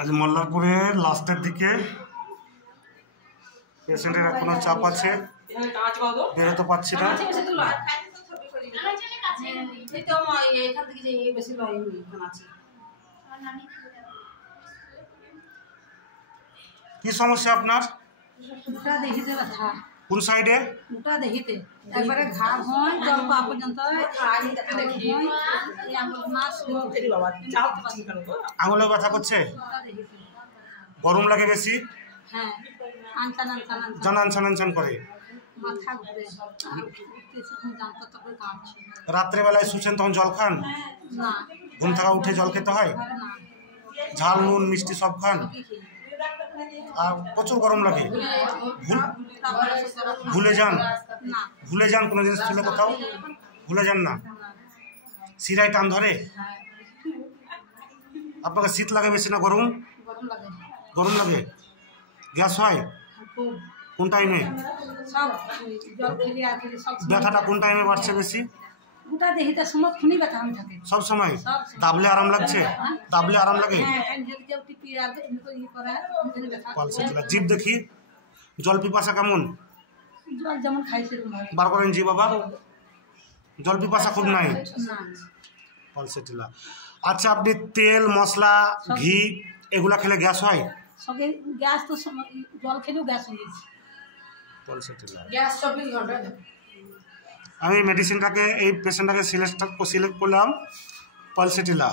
আজ মল্লারপুরের লাস্টের দিকে পেশেন্টের এখনো চাপ আছে, বেরোতে পারছি না। কি সমস্যা আপনার? কোন সাইডে? আঙুলে ব্যথা করছে, গরম লাগে বেশি, আনছান করে। রাত্রেবেলায় শুছেন তখন জল খান? ঘুম থাকা উঠে জল খেতে হয়? ঝাল নুন মিষ্টি সব খান? আর প্রচুর গরম লাগে, ভুলে যান কোনো জিনিস ছিল কোথাও, ভুলে যান না। শিরায় টান ধরে? আপনাকে শীত লাগে বেশি না গরম? গরম লাগে। গ্যাস হয় কোন টাইমে? ব্যথাটা কোন টাইমে বাড়ছে বেশি? সব সময় দাবলে আরাম লাগছে? দাবলে আরাম লাগে? জিভ দেখি, জল পিপাসা কেমন? বার করেন জি বাবা, জল পিপাসা খুব নাই। পালসেটিলা। আচ্ছা, আপনি তেল মশলা ঘি এগুলা খেলে গ্যাস হয়? গ্যাস তো জল খেলেও গ্যাস হয়ে যাচ্ছে। পালসেটিলা গ্যাস 24 ঘন্টা। আমি মেডিসিনটাকে এই পেশেন্টটাকে সিলেক্ট করলাম পালসেটিলা।